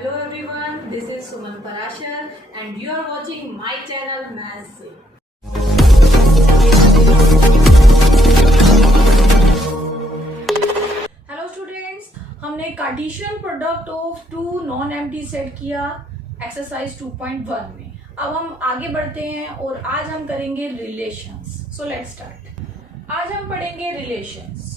Hello everyone, this is Suman Parashar and you are watching my channel Maths Se। Hello students, हमने Cartesian product of two non empty set किया exercise 2.1 में। अब हम आगे बढ़ते हैं और आज हम करेंगे रिलेशंस। So let's start. आज हम पढ़ेंगे रिलेशंस।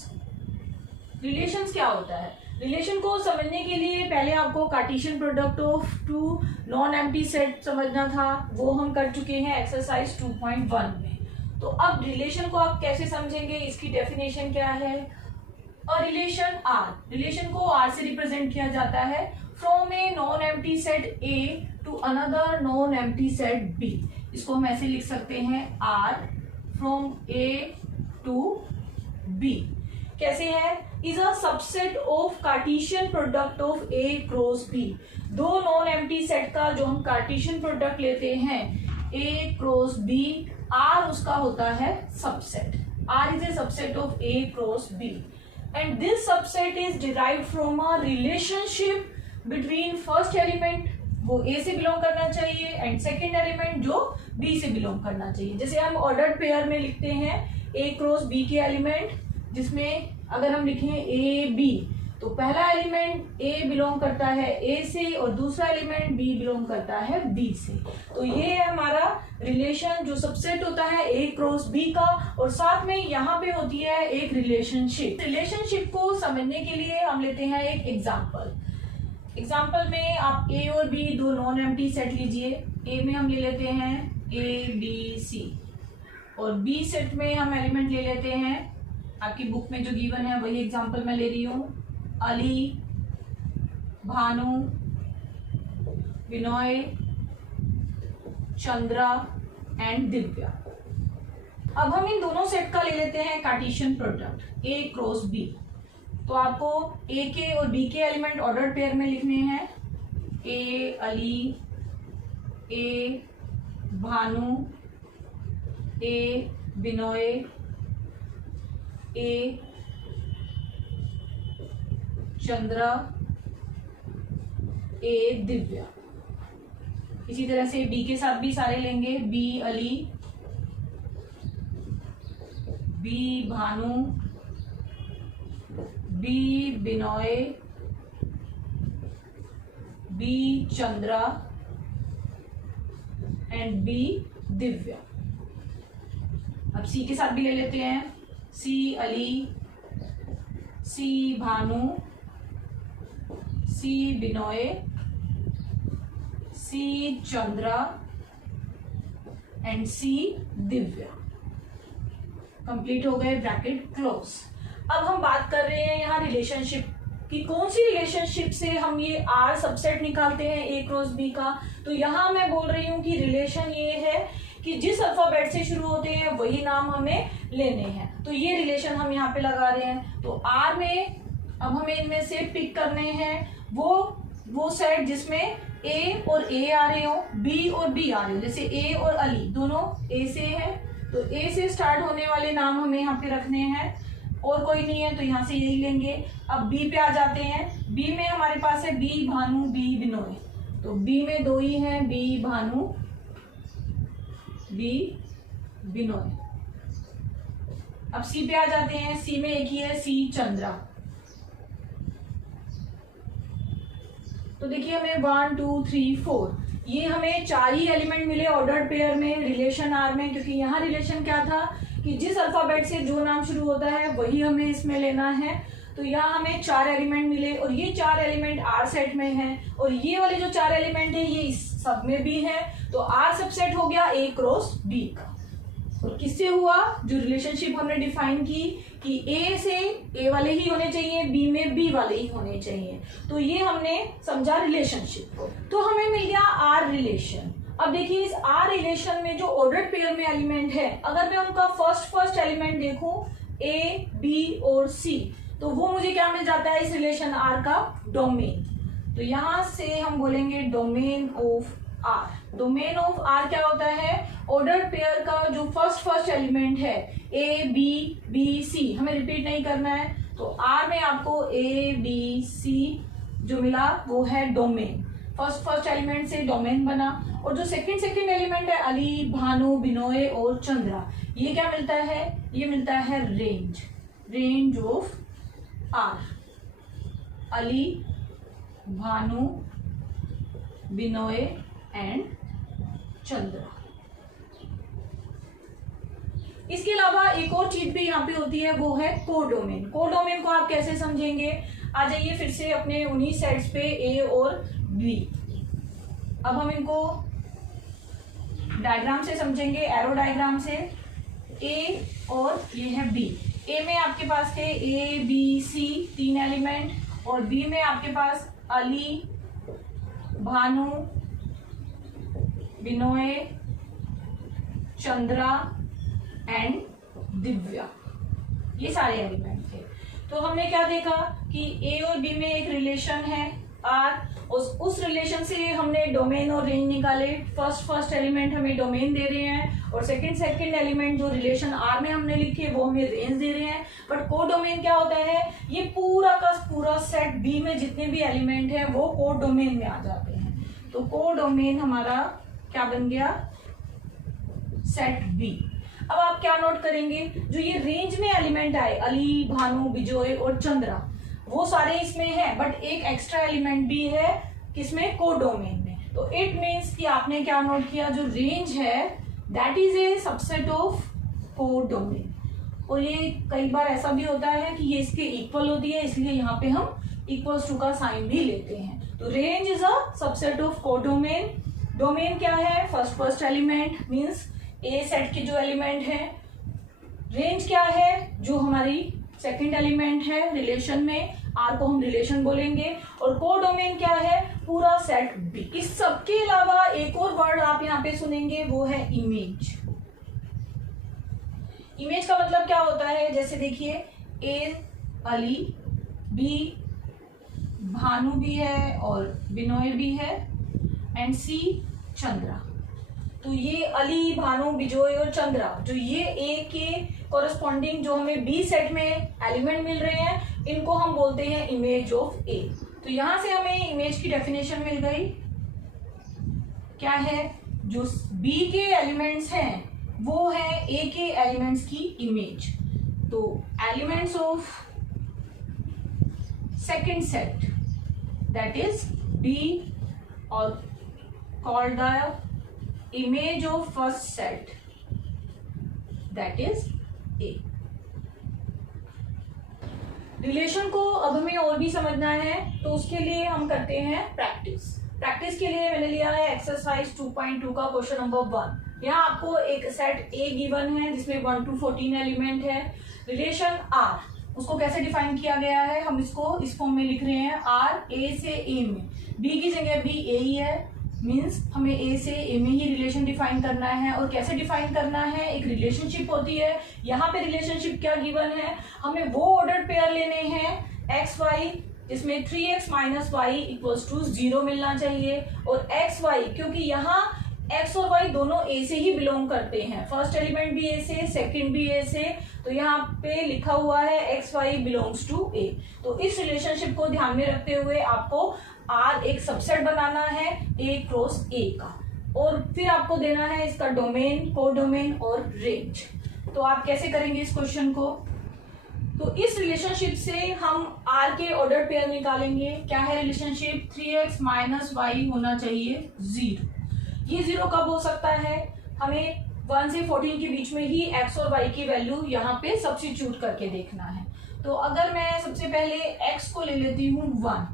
रिलेशंस क्या होता है? रिलेशन को समझने के लिए पहले आपको Cartesian product of two non empty set समझना था, वो हम कर चुके हैं एक्सरसाइज 2.1 में। तो अब रिलेशन को आप कैसे समझेंगे, इसकी डेफिनेशन क्या है? अ रिलेशन आर, रिलेशन को आर से रिप्रेजेंट किया जाता है from a non empty set A to another non empty set B. इसको हम ऐसे लिख सकते हैं R from A to B. कैसे है? Is a subset of Cartesian product of A cross B. दो नॉन एम्प्टी सेट का जो हम कार्टेशियन प्रोडक्ट लेते हैं ए क्रॉस बी, आर उसका होता है subset. R is a subset of A cross B and this subset is derived from a relationship between first element वो A से बिलोंग करना चाहिए एंड सेकेंड एलिमेंट जो B से बिलोंग करना चाहिए। जैसे हम ऑर्डर्ड पेयर में लिखते हैं A क्रॉस B के एलिमेंट, जिसमें अगर हम लिखें A B तो पहला एलिमेंट A बिलोंग करता है A से और दूसरा एलिमेंट B बिलोंग करता है B से। तो ये है हमारा रिलेशन जो सबसेट होता है A क्रॉस B का, और साथ में यहाँ पे होती है एक रिलेशनशिप। रिलेशनशिप को समझने के लिए हम लेते हैं एक एग्जांपल। एग्जांपल में आप A और B दो नॉन एम्प्टी सेट लीजिए। A में हम ले लेते हैं A B C और B सेट में हम एलिमेंट ले लेते हैं, आपकी बुक में जो गिवन है वही एग्जांपल मैं ले रही हूँ, अली, भानु, विनोय, चंद्रा एंड दिव्या। अब हम इन दोनों सेट का ले लेते हैं Cartesian product A cross B. तो आपको ए के और बी के एलिमेंट ऑर्डर्ड पेयर में लिखने हैं, ए अली, ए भानु, ए विनोय, ए चंद्रा, ए दिव्या। इसी तरह से बी के साथ भी सारे लेंगे, B Ali, B Bhanu, B Binoy, B Chandra and B Divya. अब सी के साथ भी ले लेते हैं, C Ali, C Bhanu, C Binoy, C Chandra and C Divya. Complete हो गए, ब्रैकेट क्लोज। अब हम बात कर रहे हैं यहाँ रिलेशनशिप की। कौन सी रिलेशनशिप से हम ये आर सबसेट निकालते हैं ए क्रॉस बी का? तो यहाँ मैं बोल रही हूँ कि रिलेशन ये है कि जिस अल्फाबेट से शुरू होते हैं वही नाम हमें लेने हैं। तो ये रिलेशन हम यहाँ पे लगा रहे हैं। तो आर में अब हमें इनमें से पिक करने हैं वो सेट जिसमें ए और ए आ रहे हो, बी और बी आ रहे हो। जैसे ए और अली दोनों ए से है, तो ए से स्टार्ट होने वाले नाम हमें यहाँ पे रखने हैं, और कोई नहीं है तो यहाँ से यही लेंगे। अब बी पे आ जाते हैं। बी में हमारे पास है बी भानु, बी बिनोय। तो बी में दो ही हैं, बी भानु, बी बिनोय। अब सी पे आ जाते हैं। सी में एक ही है, सी चंद्रा। तो देखिए हमें 1 2 3 4 ये हमें चार ही एलिमेंट मिले ऑर्डर्ड पेयर में रिलेशन आर में, क्योंकि यहाँ रिलेशन क्या था कि जिस अल्फाबेट से जो नाम शुरू होता है वही हमें इसमें लेना है। तो यहाँ हमें चार एलिमेंट मिले और ये चार एलिमेंट आर सेट में हैं, और ये वाले जो चार एलिमेंट हैं ये इस सब में भी हैं। तो आर सबसेट हो गया ए क्रॉस बी का। और किससे हुआ? जो रिलेशनशिप हमने डिफाइन की कि ए से ए वाले ही होने चाहिए, बी में बी वाले ही होने चाहिए। तो ये हमने समझा रिलेशनशिप को। तो हमें मिल गया आर रिलेशन। अब देखिए इस आर रिलेशन में जो ऑर्डर्ड पेयर में एलिमेंट है, अगर मैं उनका फर्स्ट एलिमेंट देखूं ए बी और सी, तो वो मुझे क्या मिल जाता है इस रिलेशन आर का? डोमेन। तो यहां से हम बोलेंगे domain of R. Domain of R क्या होता है? ऑर्डर्ड पेयर का जो फर्स्ट एलिमेंट है ए बी बी सी, हमें रिपीट नहीं करना है। तो आर में आपको ए बी सी जो मिला वो है डोमेन। फर्स्ट एलिमेंट से डोमेन बना, और जो सेकंड एलिमेंट है अली, भानु, बिनोय और चंद्रा, ये क्या मिलता है, ये मिलता है range of R, Ali, Bhanu, Binoy and Chandra. इसके अलावा एक और चीज भी यहाँ पे होती है, वो है कोडोमेन। कोडोमेन को आप कैसे समझेंगे, आ जाइए फिर से अपने उन्हीं सेट्स पे ए और बी। अब हम इनको डायग्राम से समझेंगे, एरो डायग्राम से। ए और ये है बी। ए में आपके पास थे ए बी सी 3 एलिमेंट, और बी में आपके पास अली, भानु, बिनोय, चंद्रा एंड दिव्या, ये सारे एलिमेंट थे। तो हमने क्या देखा कि ए और बी में एक रिलेशन है आर, उस रिलेशन से हमने डोमेन और रेंज निकाले। फर्स्ट एलिमेंट हमें डोमेन दे रहे हैं, और सेकंड एलिमेंट जो रिलेशन आर में हमने लिखे वो हमें रेंज दे रहे हैं। बट को डोमेन क्या होता है, ये पूरा का पूरा सेट बी में जितने भी एलिमेंट हैं वो को डोमेन में आ जाते हैं। तो को डोमेन हमारा क्या बन गया, सेट बी। अब आप क्या नोट करेंगे, जो ये रेंज में एलिमेंट आए अली, भानु, बिजोय और चंद्रा, वो सारे इसमें है, बट एक एक्स्ट्रा एलिमेंट भी है किसमें, कोडोमेन में। तो इट मीन्स कि आपने क्या नोट किया, जो रेंज है that is a subset of codomain. और ये कई बार ऐसा भी होता है कि ये इसके इक्वल होती है, इसलिए यहाँ पे हम इक्वल्स टू का साइन भी लेते हैं। तो range is a subset of codomain. Domain क्या है, फर्स्ट एलिमेंट मीन्स ए सेट के जो एलिमेंट है। रेंज क्या है, जो हमारी सेकंड एलिमेंट है रिलेशन में, आर को हम रिलेशन बोलेंगे। और कोडोमेन क्या है, पूरा सेट बी। इस सब के अलावा एक और वर्ड आप यहाँ पे सुनेंगे, वो है इमेज। इमेज का मतलब क्या होता है, जैसे देखिए ए अली, बी भानु भी है और बिनोय भी है, एंड सी चंद्रा। तो ये अली, भानु, बिजोय और चंद्रा, जो ये ए के कोरस्पॉन्डिंग जो हमें बी सेट में एलिमेंट मिल रहे हैं, इनको हम बोलते हैं इमेज ऑफ ए। तो यहां से हमें इमेज की डेफिनेशन मिल गई, क्या है, जो बी के एलिमेंट्स हैं वो है ए के एलिमेंट्स की इमेज। तो elements of second set that is B और called the image of first set that is A। Relation को अब हमें और भी समझना है, तो उसके लिए हम करते हैं प्रैक्टिस के लिए मैंने लिया है एक्सरसाइज 2.2 का क्वेश्चन नंबर 1। यहाँ आपको एक सेट ए गिवन है जिसमें 1 to 14 एलिमेंट है। रिलेशन आर, उसको कैसे डिफाइन किया गया है, हम इसको इस फॉर्म में लिख रहे हैं, आर ए से ए में, बी की जगह भी ए ही है, मीन्स हमें ए से ए में ही रिलेशन डिफाइन करना है। और कैसे डिफाइन करना है, एक रिलेशनशिप होती है, यहाँ पे रिलेशनशिप क्या गिवन है, हमें वो ऑर्डर्ड पेयर लेने हैं एक्स वाई, इसमें 3x minus Y equals to 0 मिलना चाहिए। और एक्स वाई, क्योंकि यहाँ एक्स और वाई दोनों ए से ही बिलोंग करते हैं, फर्स्ट एलिमेंट भी ए से, सेकंड भी ए से, तो यहाँ पे लिखा हुआ है एक्स वाई बिलोंग्स टू ए। तो इस रिलेशनशिप को ध्यान में रखते हुए आपको आर एक सबसेट बनाना है ए क्रॉस ए का, और फिर आपको देना है इसका डोमेन, कोडोमेन और रेंज। तो आप कैसे करेंगे इस क्वेश्चन को, तो इस रिलेशनशिप से हम आर के ऑर्डर पेयर निकालेंगे। क्या है रिलेशनशिप, 3x माइनस वाई होना चाहिए 0। ये 0 कब हो सकता है, हमें 1 से 14 के बीच में ही x और y की वैल्यू यहाँ पे सब्स्टिट्यूट करके देखना है। तो अगर मैं सबसे पहले x को ले लेती हूँ 1,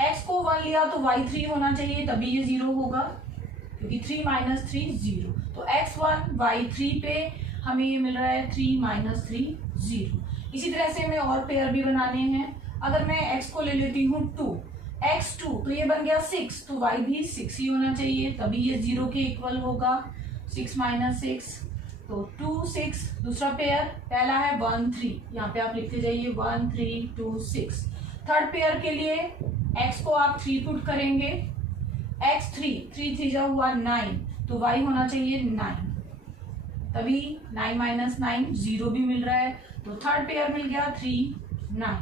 x को 1 लिया तो y 3 होना चाहिए, तभी ये 0 होगा, क्योंकि 3 माइनस 3 0। तो x1 y 3 पे हमें ये मिल रहा है 3 माइनस 3 0। इसी तरह से हमें और पेयर भी बनाने हैं। अगर मैं x को ले लेती हूँ 2, x2 तो ये बन गया 6, तो y भी 6 ही होना चाहिए, तभी ये 0 के इक्वल होगा। 6 माइनस 6 तो 2 6। दूसरा पेयर, पहला है 1 3, यहाँ पे आप लिखते जाइए 1 3 2 6। थर्ड पेयर के लिए x को आप 3 पुट करेंगे, x3 3 3 जा हुआ 9, तो y होना चाहिए 9, तभी 9 माइनस 9 0 भी मिल रहा है। तो थर्ड पेयर मिल गया 3 9।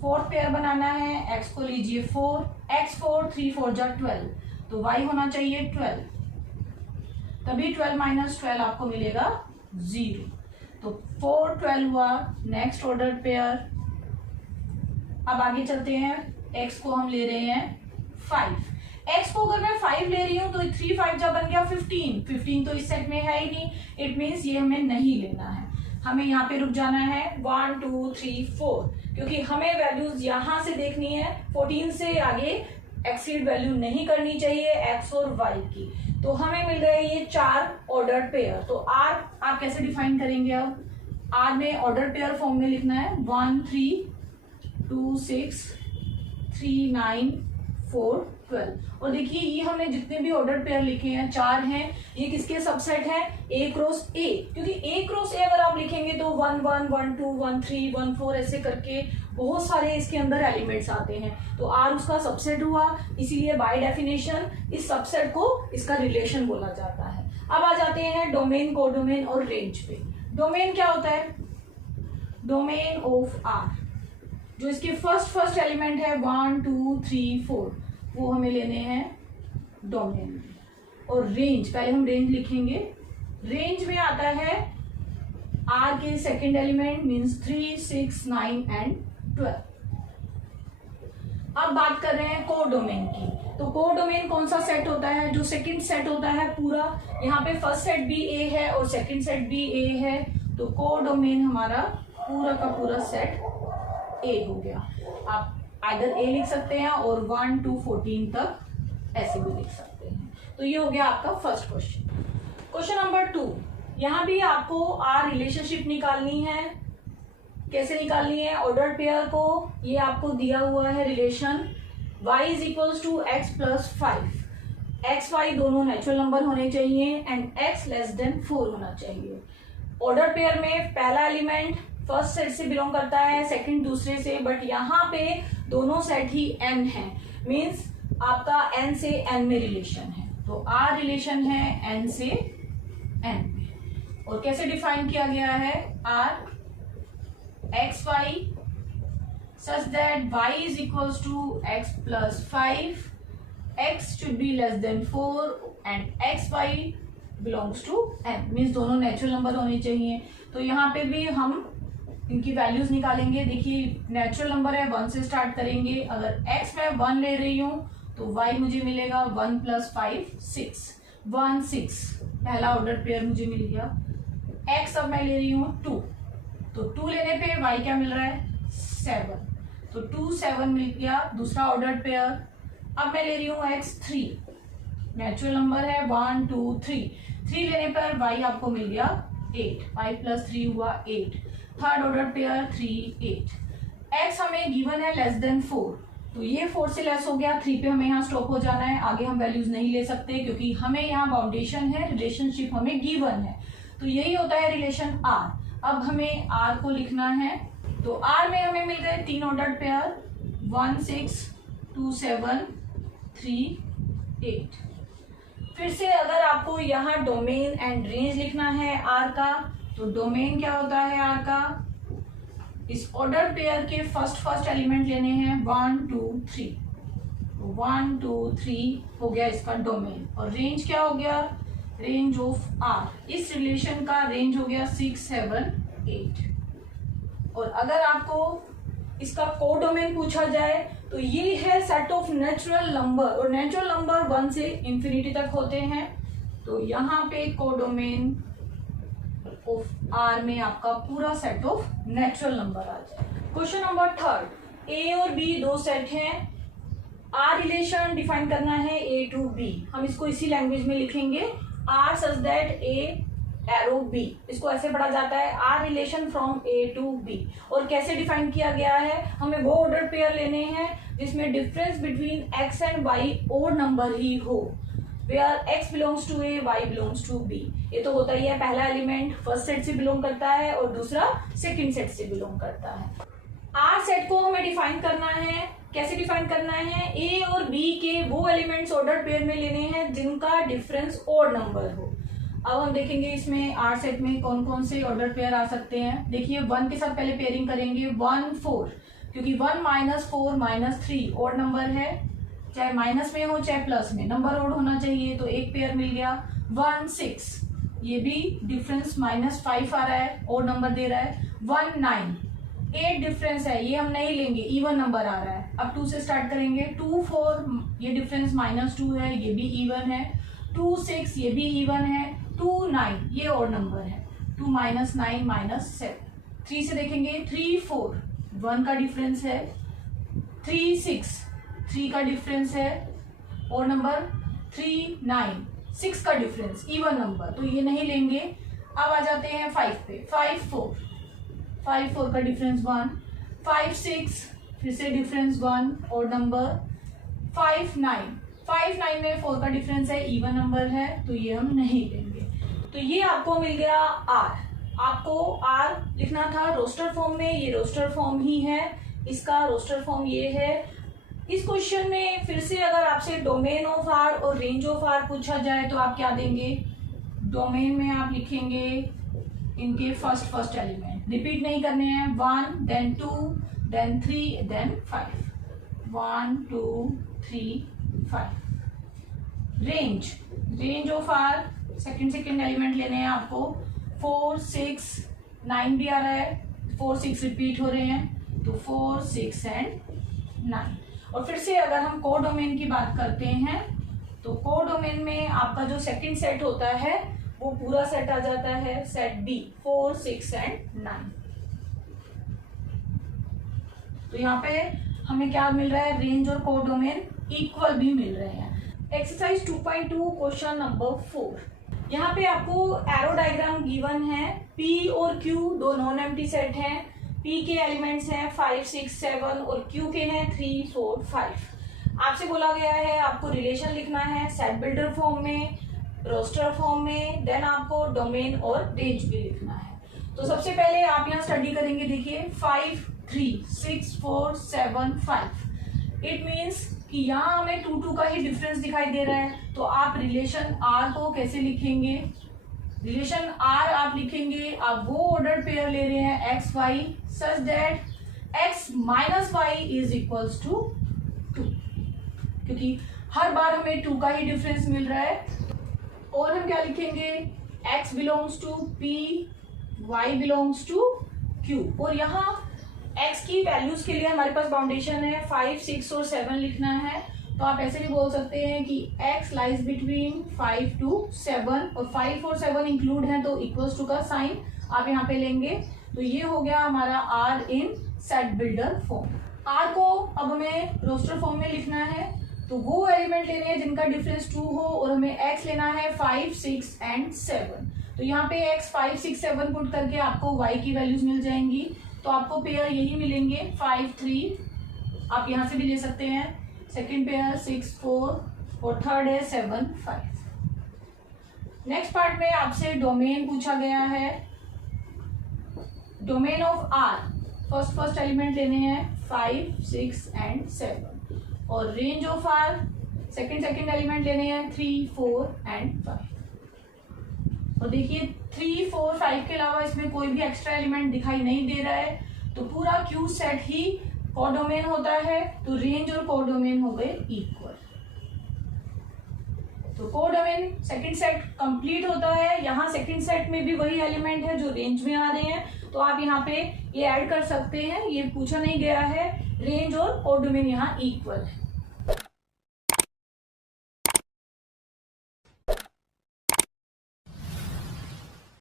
फोर्थ पेयर बनाना है, x को लीजिए 4, x4 3 4 जा 12, तो y होना चाहिए 12, तभी 12 माइनस 12 आपको मिलेगा 0, तो 4 12 हुआ नेक्स्ट ऑर्डर पेयर। अब आगे चलते हैं, x को हम ले रहे हैं 5, x को अगर मैं 5 ले रही हूँ तो 3 5 जा बन गया 15, 15 तो इस सेट में है ही नहीं, इट मीन्स ये हमें नहीं लेना है, हमें यहाँ पे रुक जाना है 1 2 3 4, क्योंकि हमें वैल्यूज यहाँ से देखनी है, 14 से आगे एक्सीड वैल्यू नहीं करनी चाहिए x और y की। तो हमें मिल गए ये 4 ऑर्डर्ड पेयर। तो r आप कैसे डिफाइन करेंगे, अब r में ऑर्डर पेयर फॉर्म में लिखना है 1 3 2 6 3 9 4 12। और देखिए ये हमने जितने भी ऑर्डर पेयर लिखे हैं 4 हैं, ये किसके सबसेट है, A क्रॉस A, क्योंकि A क्रॉस A अगर आप लिखेंगे तो 1 1 1 2 1 3 1 4 ऐसे करके बहुत सारे इसके अंदर एलिमेंट्स आते हैं, तो R उसका सबसेट हुआ, इसीलिए बाय डेफिनेशन इस सबसेट को इसका रिलेशन बोला जाता है। अब आ जाते हैं डोमेन, कोडोमेन और रेंज पे। डोमेन क्या होता है, डोमेन ऑफ R, जो इसके फर्स्ट एलिमेंट है 1 2 3 4 वो हमें लेने हैं डोमेन में। और रेंज, पहले हम रेंज लिखेंगे, रेंज में आता है R के सेकंड एलिमेंट मींस 3 6 9 एंड 12। अब बात कर रहे हैं कोडोमेन की, तो कोडोमेन कौन सा सेट होता है, जो सेकंड सेट होता है पूरा, यहाँ पे फर्स्ट सेट भी A है और सेकंड सेट भी A है, तो कोडोमेन हमारा पूरा का पूरा सेट A हो गया। आप आइदर A लिख सकते हैं और 1 to 14 तक ऐसे भी लिख सकते हैं। तो ये हो गया आपका फर्स्ट क्वेश्चन। क्वेश्चन नंबर 2, यहाँ भी आपको R रिलेशनशिप निकालनी है। कैसे निकालनी है, ऑर्डर पेयर को ये आपको दिया हुआ है relation y is equals to x plus 5, x y दोनों नेचुरल नंबर होने चाहिए एंड x लेस देन 4 होना चाहिए। ऑर्डर पेयर में पहला एलिमेंट फर्स्ट सेट से बिलोंग करता है, सेकंड दूसरे से, बट यहाँ पे दोनों सेट ही n है, मींस आपका n से n में रिलेशन है, तो R रिलेशन है n से n में। और कैसे डिफाइन किया गया है, R x y such that y is equals to x plus 5, x should be less than 4 and x y belongs to n, means दोनों नेचुरल नंबर होने चाहिए। तो यहाँ पे भी हम इनकी वैल्यूज निकालेंगे। देखिए नेचुरल नंबर है, 1 से स्टार्ट करेंगे, अगर x मैं 1 ले रही हूँ तो y मुझे मिलेगा 1 प्लस 5 6, 1 6 पहला ऑर्डर पेयर मुझे मिल गया। x अब मैं ले रही हूँ 2, तो 2 लेने पे y क्या मिल रहा है 7, तो 2 7 मिल गया दूसरा ऑर्डर पेयर। अब मैं ले रही हूँ x 3, नेचुरल नंबर है 1 2 3, 3 लेने पर y आपको मिल गया 8, 5 प्लस 3 हुआ 8, थर्ड ऑर्डर पेयर 3 8। x हमें गिवन है लेस देन 4, तो ये 4 से लेस हो गया, 3 पे हमें यहाँ स्टॉप हो जाना है, आगे हम वैल्यूज नहीं ले सकते क्योंकि हमें यहाँ बाउंडेशन है, रिलेशनशिप हमें गिवन है। तो यही होता है रिलेशन R। अब हमें R को लिखना है, तो R में हमें मिल गए 3 ऑर्डर्ड पेयर 1 6 2 7 3 8। फिर से अगर आपको यहाँ डोमेन एंड रेंज लिखना है R का, तो डोमेन क्या होता है R का, इस ऑर्डर पेयर के फर्स्ट एलिमेंट लेने हैं 1 2 3, 1 2 3 हो गया इसका डोमेन। और रेंज क्या हो गया, रेंज ऑफ R, इस रिलेशन का रेंज हो गया 6 7 8। और अगर आपको इसका कोडोमेन पूछा जाए तो ये है सेट ऑफ नेचुरल नंबर, और नेचुरल नंबर 1 से इंफिनिटी तक होते हैं, तो यहाँ पे कोडोमेन ऑफ R में आपका पूरा सेट ऑफ नेचुरल नंबर आ जाए। क्वेश्चन नंबर 3, A और B दो सेट हैं, R रिलेशन डिफाइन करना है A टू B, हम इसको इसी लैंग्वेज में लिखेंगे R such that A arrow B, इसको ऐसे पढ़ा जाता है R relation from A to B। और कैसे डिफाइन किया गया है, हमें वो ऑर्डर पेयर लेने हैं जिसमें difference between x and y odd number ही हो, where x belongs to A y belongs to B। ये तो होता ही है, पहला एलिमेंट फर्स्ट सेट से बिलोंग करता है और दूसरा सेकंड सेट से बिलोंग करता है। R सेट को हमें डिफाइन करना है, कैसे डिफाइन करना है, A और B के वो एलिमेंट्स ऑर्डर पेयर में लेने हैं जिनका डिफरेंस ओड नंबर हो। अब हम देखेंगे इसमें R सेट में कौन कौन से ऑर्डर पेयर आ सकते हैं। देखिए 1 के साथ पहले पेयरिंग करेंगे 1 4, क्योंकि 1 -4 -3 ऑड नंबर है, चाहे माइनस में हो चाहे प्लस में, नंबर ओड होना चाहिए। तो एक पेयर मिल गया 1 6, ये भी डिफरेंस -5 आ रहा है, और नंबर दे रहा है 1 9, 8 डिफरेंस है, ये हम नहीं लेंगे, इवन नंबर आ रहा है। अब 2 से स्टार्ट करेंगे, 2 4, ये डिफरेंस -2 है, ये भी इवन है। 2 6, ये भी इवन है। 2 9, ये और नंबर है, 2 -9 -7। 3 से देखेंगे, 3 4, 1 का डिफरेंस है। 3 6, 3 का डिफरेंस है, और नंबर 3 9, 6 का डिफरेंस, इवन नंबर, तो ये नहीं लेंगे। अब आ जाते हैं 5 पे, 5 4, 5 4 का डिफरेंस 1, 5 6, फिर से डिफरेंस 1, और नंबर 5 9, 5 9 में 4 का डिफरेंस है, इवन नंबर है, तो ये हम नहीं लेंगे। तो ये आपको मिल गया आर। आपको आर लिखना था रोस्टर फॉर्म में, ये रोस्टर फॉर्म ही है, इसका रोस्टर फॉर्म ये है। इस क्वेश्चन में फिर से अगर आपसे डोमेन ऑफ आर और रेंज ऑफ आर पूछा जाए तो आप क्या देंगे? डोमेन में आप लिखेंगे इनके फर्स्ट एलिमेंट, रिपीट नहीं करने हैं, 1 then 2 then 3 then 5, 1 2 3 5। Range of R second element लेने हैं आपको, 4 6 9 भी आ रहा है, 4 6 रिपीट हो रहे हैं, तो 4 6 एंड 9। और फिर से अगर हम कोडोमेन की बात करते हैं तो कोडोमेन में आपका जो सेकंड सेट होता है वो पूरा सेट आ जाता है, सेट बी, 4 6 एंड 9। तो यहाँ पे हमें क्या मिल रहा है? रेंज और कोडोमेन इक्वल भी मिल रहे हैं। Exercise 2.2 question number 4। यहाँ पे आपको एरो डायग्राम गिवन है, पी और क्यू दो नॉन एम्प्टी सेट हैं। P के एलिमेंट्स हैं 5 6 7 और Q के हैं 3 4 5। आपसे बोला गया है आपको रिलेशन लिखना है सेट बिल्डर फॉर्म में, रोस्टर फॉर्म में, देन आपको डोमेन और रेंज भी लिखना है। तो सबसे पहले आप यहाँ स्टडी करेंगे, देखिए 5 3 6 4 7 5। इट मीन्स कि यहाँ हमें 2 2 का ही डिफरेंस दिखाई दे रहा है। तो आप रिलेशन R को कैसे लिखेंगे? रिलेशन R आप लिखेंगे, आप वो ऑर्डर पेयर ले रहे हैं x y such that x minus y is equals to 2, क्योंकि हर बार हमें 2 का ही डिफरेंस मिल रहा है। और हम क्या लिखेंगे? x belongs to p, y belongs to q। और यहाँ x की वैल्यूज के लिए हमारे पास बाउंडेशन है 5 6 और 7 लिखना है। तो आप ऐसे भी बोल सकते हैं कि x लाइज बिटवीन 5 to 7, और 5 और 7 इंक्लूड हैं तो इक्वल्स टू का साइन आप यहाँ पे लेंगे। तो ये हो गया हमारा R इन सेट बिल्डर फॉर्म। R को अब हमें रोस्टर फॉर्म में लिखना है, तो वो एलिमेंट लेने हैं जिनका डिफरेंस 2 हो, और हमें x लेना है 5 6 एंड 7। तो यहाँ पे x 5 6 7 पुट करके आपको y की वैल्यूज मिल जाएंगी। तो आपको पेयर यही मिलेंगे 5 3, आप यहाँ से भी ले सकते हैं, सेकेंड पेयर 6 4 और थर्ड है 7 5। नेक्स्ट पार्ट में आपसे डोमेन पूछा गया है। Domain of R first element लेने हैं 5 6 एंड 7, और range of R second element लेने हैं 3 4 एंड 5। और देखिए 3 4 5 के अलावा इसमें कोई भी एक्स्ट्रा एलिमेंट दिखाई नहीं दे रहा है, तो पूरा Q सेट ही कोडोमेन होता है। तो रेंज और कोडोमेन हो गए इक्वल। तो कोडोमेन सेकंड सेट कंप्लीट होता है। यहाँ सेकंड सेट में भी वही एलिमेंट है जो रेंज में आ रहे हैं, तो आप यहाँ पे ये ऐड कर सकते हैं, ये पूछा नहीं गया है। रेंज और कोडोमेन यहाँ इक्वल है।